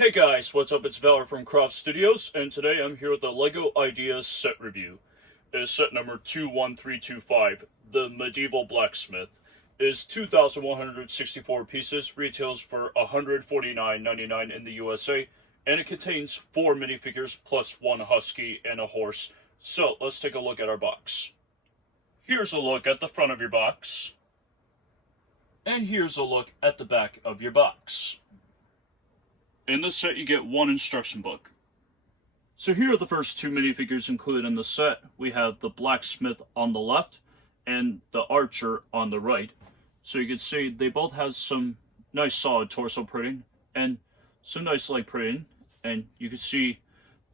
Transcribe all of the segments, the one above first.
Hey guys, what's up? It's Valor from Craft Studios, and today I'm here with the LEGO Ideas set review. It is set number 21325, the Medieval Blacksmith. It is 2,164 pieces, retails for $149.99 in the USA, and it contains 4 minifigures plus 1 husky and a horse. So, let's take a look at our box. Here's a look at the front of your box, and here's a look at the back of your box. In this set, you get one instruction book. So here are the first 2 minifigures included in the set. We have the blacksmith on the left and the archer on the right. So you can see they both have some nice solid torso printing and some nice leg printing. And you can see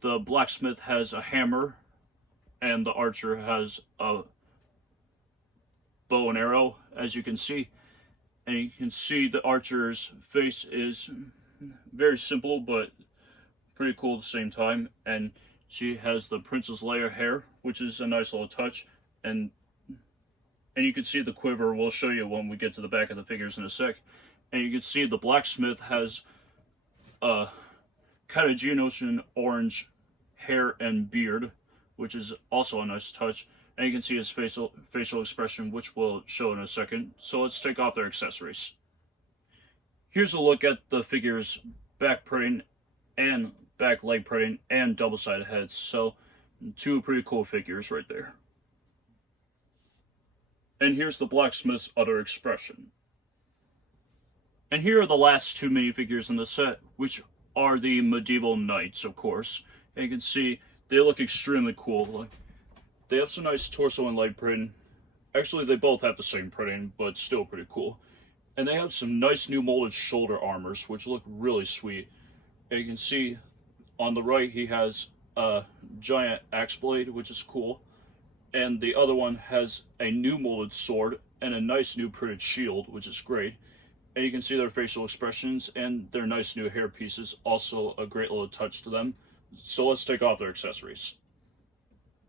the blacksmith has a hammer and the archer has a bow and arrow, as you can see. And you can see the archer's face is very simple, but pretty cool at the same time. And she has the Princess Leia hair, which is a nice little touch. And you can see the quiver. We'll show you when we get to the back of the figures in a sec. And you can see the blacksmith has a kind of Geonosian orange hair and beard, which is also a nice touch. And you can see his facial expression, which we'll show in a second. So let's take off their accessories. Here's a look at the figure's back printing and back leg printing and double-sided heads. So 2 pretty cool figures right there. And here's the blacksmith's other expression. And here are the last 2 minifigures in the set, which are the medieval knights, of course. And you can see they look extremely cool. They have some nice torso and leg printing. Actually, they both have the same printing, but still pretty cool. And they have some nice new molded shoulder armors, which look really sweet. And you can see on the right he has a giant axe blade, which is cool. And the other one has a new molded sword and a nice new printed shield, which is great. And you can see their facial expressions and their nice new hair pieces, also a great little touch to them. So let's take off their accessories.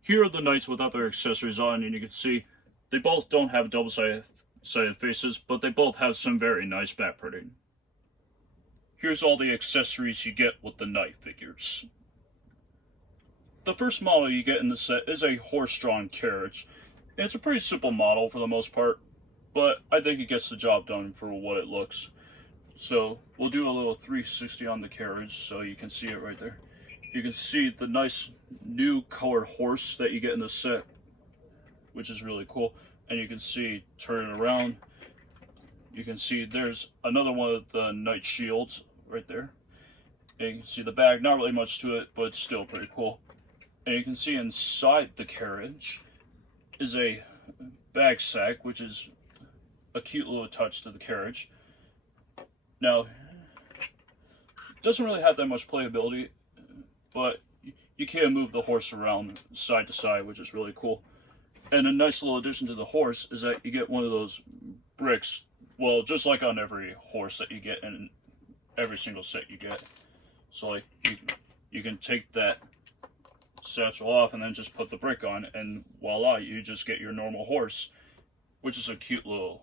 Here are the knights without their accessories on, and you can see they both don't have double-sided faces, but they both have some very nice back printing. Here's all the accessories you get with the knight figures. The first model you get in the set is a horse-drawn carriage. It's a pretty simple model for the most part, but I think it gets the job done for what it looks. So we'll do a little 360 on the carriage so you can see it right there. You can see the nice new colored horse that you get in the set, which is really cool. And you can see, turn it around, you can see there's another one of the knight shields right there. And you can see the bag, not really much to it, but it's still pretty cool. And you can see inside the carriage is a bag sack, which is a cute little touch to the carriage. Now, it doesn't really have that much playability, but you can move the horse around side to side, which is really cool. And a nice little addition to the horse is that you get one of those bricks, well, just like on every horse that you get in every single set you get. So like you can take that satchel off and then just put the brick on, and voila, you just get your normal horse, which is a cute little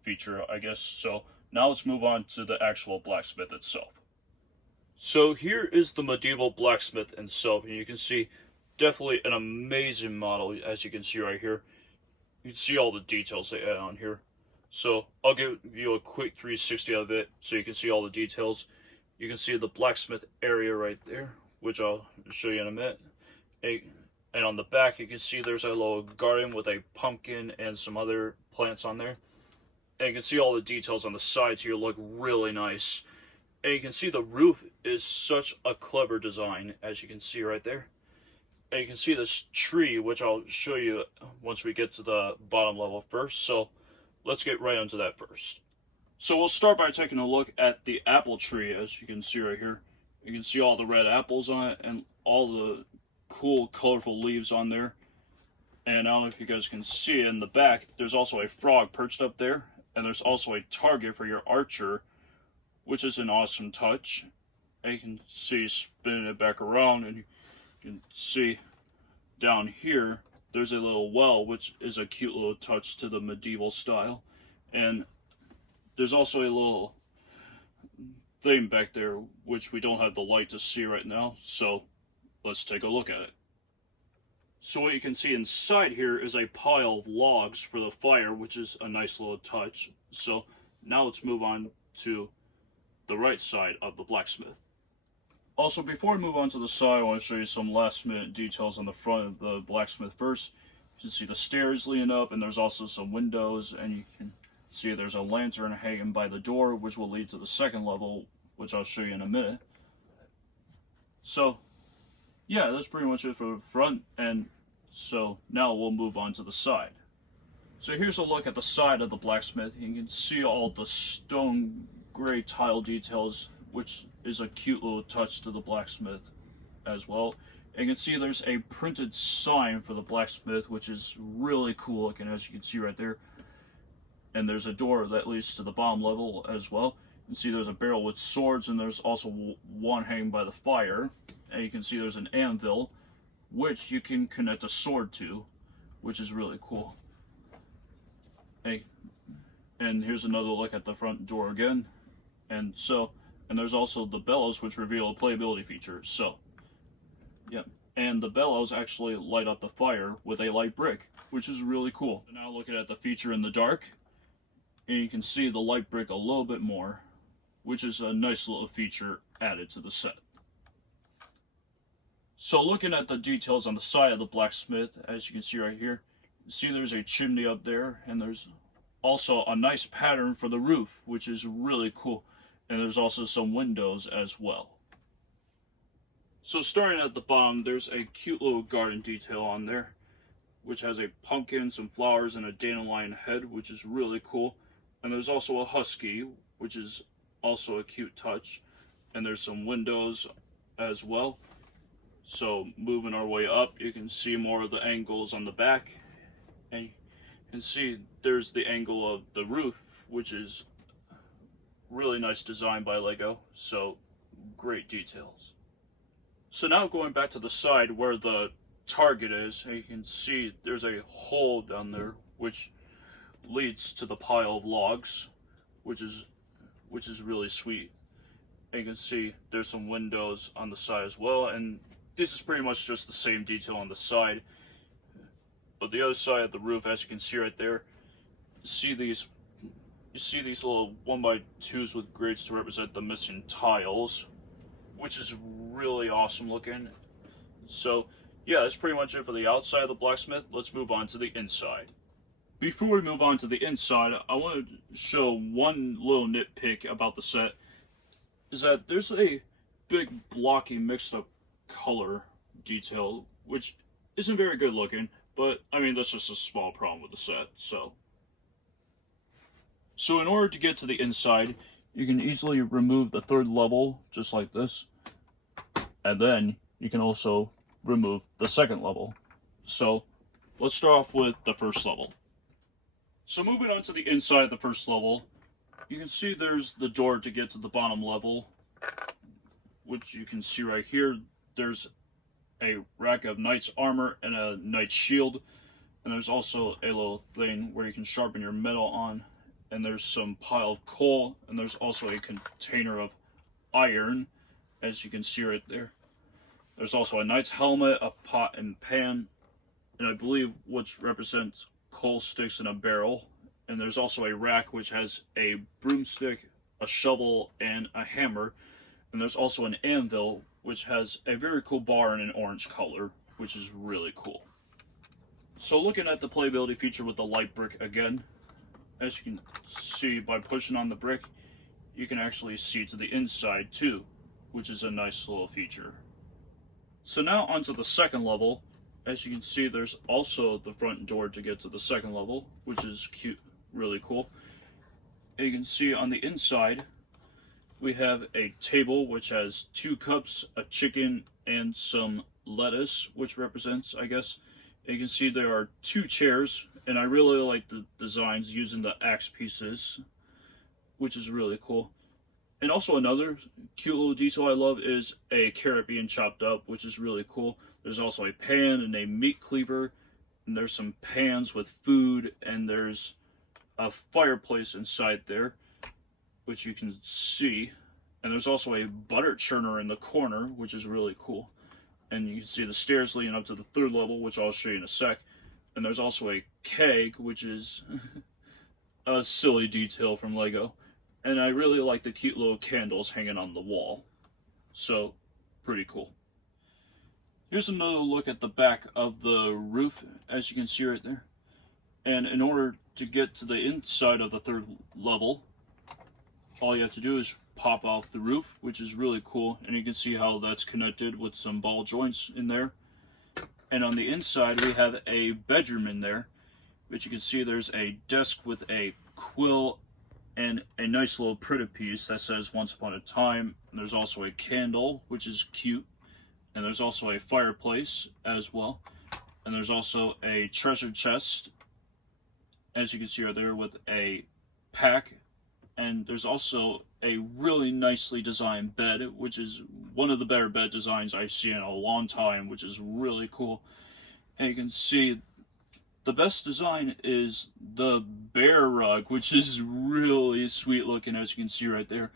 feature, I guess. So now let's move on to the actual blacksmith itself. So here is the medieval blacksmith itself, and you can see definitely an amazing model, as you can see right here. You can see all the details they add on here. So I'll give you a quick 360 of it so you can see all the details. You can see the blacksmith area right there, which I'll show you in a minute. And on the back, you can see there's a little garden with a pumpkin and some other plants on there. And you can see all the details on the sides here look really nice. And you can see the roof is such a clever design, as you can see right there. And you can see this tree, which I'll show you once we get to the bottom level first. So let's get right onto that first. So we'll start by taking a look at the apple tree, as you can see right here. You can see all the red apples on it and all the cool, colorful leaves on there. And I don't know if you guys can see in the back, there's also a frog perched up there. And there's also a target for your archer, which is an awesome touch. And you can see spinning it back around, and you can see down here there's a little well, which is a cute little touch to the medieval style. And there's also a little thing back there, which we don't have the light to see right now, so let's take a look at it. So what you can see inside here is a pile of logs for the fire, which is a nice little touch. So now let's move on to the right side of the blacksmith. Also, before we move on to the side, I want to show you some last minute details on the front of the blacksmith first. You can see the stairs leading up, and there's also some windows, and you can see there's a lantern hanging by the door, which will lead to the second level, which I'll show you in a minute. So yeah, that's pretty much it for the front, and so now we'll move on to the side. So here's a look at the side of the blacksmith. You can see all the stone gray tile details, which is a cute little touch to the blacksmith as well. And you can see there's a printed sign for the blacksmith, which is really cool looking, as you can see right there. And there's a door that leads to the bottom level as well. You can see there's a barrel with swords, and there's also one hanging by the fire. And you can see there's an anvil, which you can connect a sword to, which is really cool. Hey, and here's another look at the front door again. And there's also the bellows, which reveal a playability feature. So, yeah. And the bellows actually light up the fire with a light brick, which is really cool. Now looking at the feature in the dark, and you can see the light brick a little bit more, which is a nice little feature added to the set. So looking at the details on the side of the blacksmith, as you can see right here, you see there's a chimney up there, and there's also a nice pattern for the roof, which is really cool. And there's also some windows as well. So starting at the bottom, there's a cute little garden detail on there, which has a pumpkin, some flowers, and a dandelion head, which is really cool. And there's also a husky, which is also a cute touch. And there's some windows as well. So moving our way up, you can see more of the angles on the back. And you can see there's the angle of the roof, which is really nice design by Lego. So great details. So now going back to the side where the target is, you can see there's a hole down there, which leads to the pile of logs, which is really sweet. And you can see there's some windows on the side as well, and this is pretty much just the same detail on the side. But the other side of the roof, as you can see right there, you see these little 1x2s with grates to represent the missing tiles, which is really awesome looking. So yeah, that's pretty much it for the outside of the blacksmith. Let's move on to the inside. Before we move on to the inside, I want to show one little nitpick about the set, is that there's a big blocky mixed up color detail, which isn't very good looking, but I mean, that's just a small problem with the set. So in order to get to the inside, you can easily remove the third level, just like this, and then you can also remove the second level. So let's start off with the first level. So moving on to the inside of the first level, you can see there's the door to get to the bottom level, which you can see right here. There's a rack of knight's armor and a knight's shield, and there's also a little thing where you can sharpen your metal on, and there's some pile of coal, and there's also a container of iron, as you can see right there. There's also a knight's helmet, a pot and pan, and I believe which represents coal sticks in a barrel. And there's also a rack which has a broomstick, a shovel, and a hammer. And there's also an anvil which has a very cool bar in an orange color, which is really cool. So looking at the playability feature with the light brick again, as you can see by pushing on the brick, you can actually see to the inside too, which is a nice little feature. So now onto the second level. As you can see, there's also the front door to get to the second level, which is cute, really cool. And you can see on the inside, we have a table which has 2 cups, a chicken, and some lettuce, which represents, I guess. And you can see there are 2 chairs, and I really like the designs using the axe pieces, which is really cool. And also another cute little detail I love is a carrot being chopped up, which is really cool. There's also a pan and a meat cleaver, and there's some pans with food, and there's a fireplace inside there, which you can see. And there's also a butter churner in the corner, which is really cool. And you can see the stairs leading up to the 3rd level, which I'll show you in a sec. And there's also a keg, which is a silly detail from Lego. And I really like the cute little candles hanging on the wall. So, pretty cool. Here's another look at the back of the roof, as you can see right there. And in order to get to the inside of the 3rd level, all you have to do is pop off the roof, which is really cool. And you can see how that's connected with some ball joints in there. And on the inside, we have a bedroom in there, which you can see there's a desk with a quill and a nice little printed piece that says Once Upon a Time. And there's also a candle, which is cute. And there's also a fireplace as well. And there's also a treasure chest, as you can see right there, with a pack. And there's also a really nicely designed bed, which is one of the better bed designs I've seen in a long time, which is really cool. And you can see the best design is the bear rug, which is really sweet looking, as you can see right there.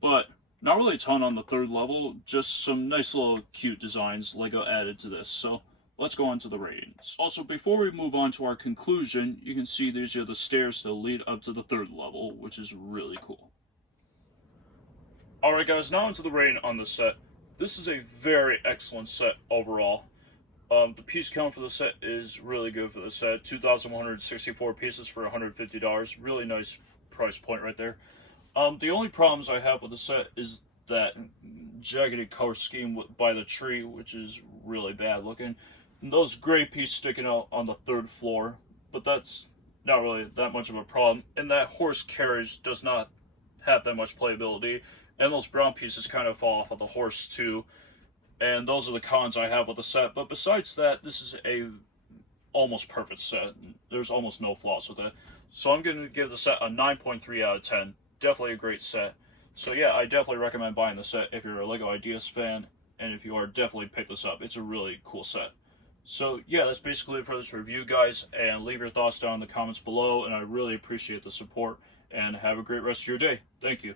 But not really a ton on the 3rd level, just some nice little cute designs Lego added to this. So let's go on to the ratings. Also, before we move on to our conclusion, you can see these are the stairs that lead up to the 3rd level, which is really cool. Alright guys, now into the rating on the set. This is a very excellent set overall. The piece count for the set is really good for the set. 2,164 pieces for $150. Really nice price point right there. The only problems I have with the set is that jaggedy color scheme by the tree, which is really bad looking. And those gray pieces sticking out on the 3rd floor, but that's not really that much of a problem. And that horse carriage does not have that much playability. And those brown pieces kind of fall off of the horse too. And those are the cons I have with the set. But besides that, this is a almost perfect set. There's almost no flaws with it. So I'm going to give the set a 9.3 out of 10. Definitely a great set. So yeah, I definitely recommend buying the set if you're a LEGO Ideas fan. And if you are, definitely pick this up. It's a really cool set. So yeah, that's basically it for this review, guys. And leave your thoughts down in the comments below. And I really appreciate the support. And have a great rest of your day. Thank you.